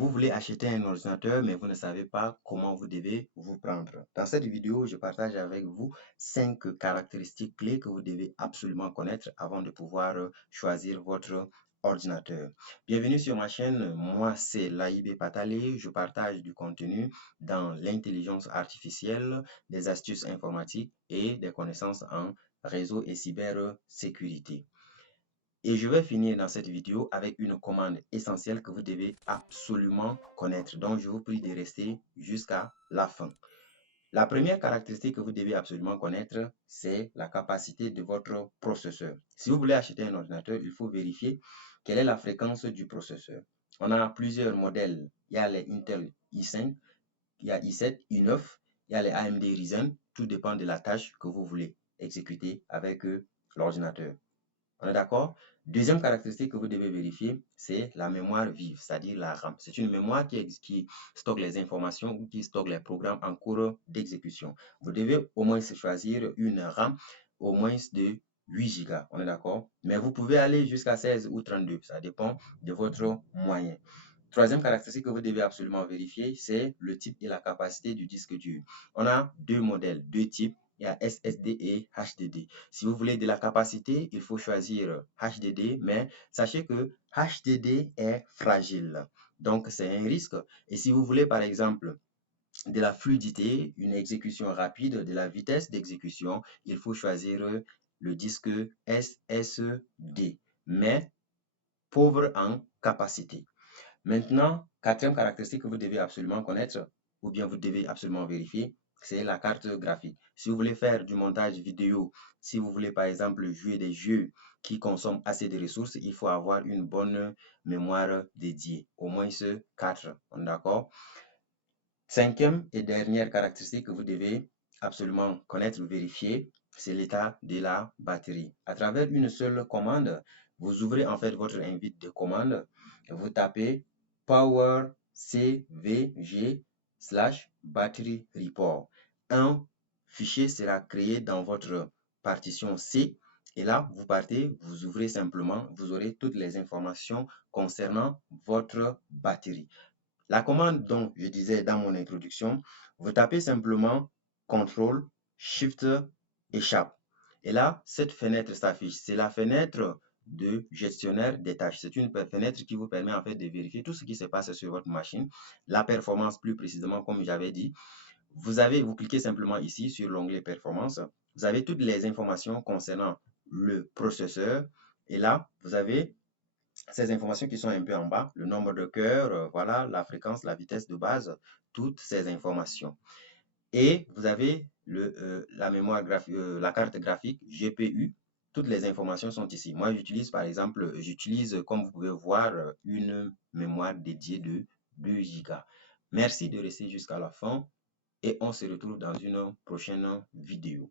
Vous voulez acheter un ordinateur, mais vous ne savez pas comment vous devez vous prendre. Dans cette vidéo, je partage avec vous 5 caractéristiques clés que vous devez absolument connaître avant de pouvoir choisir votre ordinateur. Bienvenue sur ma chaîne, moi c'est Laïbé Patalé, je partage du contenu dans l'intelligence artificielle, des astuces informatiques et des connaissances en réseau et cybersécurité. Et je vais finir dans cette vidéo avec une commande essentielle que vous devez absolument connaître. Donc, je vous prie de rester jusqu'à la fin. La première caractéristique que vous devez absolument connaître, c'est la capacité de votre processeur. Si vous voulez acheter un ordinateur, il faut vérifier quelle est la fréquence du processeur. On a plusieurs modèles. Il y a les Intel i5, il y a i7, i9, il y a les AMD Ryzen. Tout dépend de la tâche que vous voulez exécuter avec l'ordinateur. On est d'accord? Deuxième caractéristique que vous devez vérifier, c'est la mémoire vive, c'est-à-dire la RAM. C'est une mémoire qui stocke les informations ou qui stocke les programmes en cours d'exécution. Vous devez au moins choisir une RAM au moins de 8 Go. On est d'accord? Mais vous pouvez aller jusqu'à 16 ou 32, ça dépend de votre moyen. Troisième caractéristique que vous devez absolument vérifier, c'est le type et la capacité du disque dur. On a deux modèles, deux types. Il y a SSD et HDD. Si vous voulez de la capacité, il faut choisir HDD, mais sachez que HDD est fragile. Donc, c'est un risque. Et si vous voulez, par exemple, de la fluidité, une exécution rapide, de la vitesse d'exécution, il faut choisir le disque SSD, mais pauvre en capacité. Maintenant, quatrième caractéristique que vous devez absolument connaître, ou bien vous devez absolument vérifier, c'est la carte graphique. Si vous voulez faire du montage vidéo, si vous voulez par exemple jouer des jeux qui consomment assez de ressources, il faut avoir une bonne mémoire dédiée, au moins ce 4, d'accord? Cinquième et dernière caractéristique que vous devez absolument connaître ou vérifier, c'est l'état de la batterie. À travers une seule commande, vous ouvrez en fait votre invite de commande, vous tapez Power CVG / Battery Report. Un fichier sera créé dans votre partition C et là, vous partez, vous ouvrez simplement, vous aurez toutes les informations concernant votre batterie. La commande dont je disais dans mon introduction, vous tapez simplement CTRL, SHIFT, échappe. Et là, cette fenêtre s'affiche. C'est la fenêtre de gestionnaire des tâches. C'est une fenêtre qui vous permet en fait de vérifier tout ce qui se passe sur votre machine, la performance plus précisément comme j'avais dit. Vous cliquez simplement ici sur l'onglet performance. Vous avez toutes les informations concernant le processeur. Et là, vous avez ces informations qui sont un peu en bas, le nombre de cœurs, voilà, la fréquence, la vitesse de base, toutes ces informations. Et vous avez la mémoire graphique, la carte graphique GPU. Toutes les informations sont ici. Moi, j'utilise par exemple, comme vous pouvez voir, une mémoire dédiée de 2 Go. Merci de rester jusqu'à la fin et on se retrouve dans une prochaine vidéo.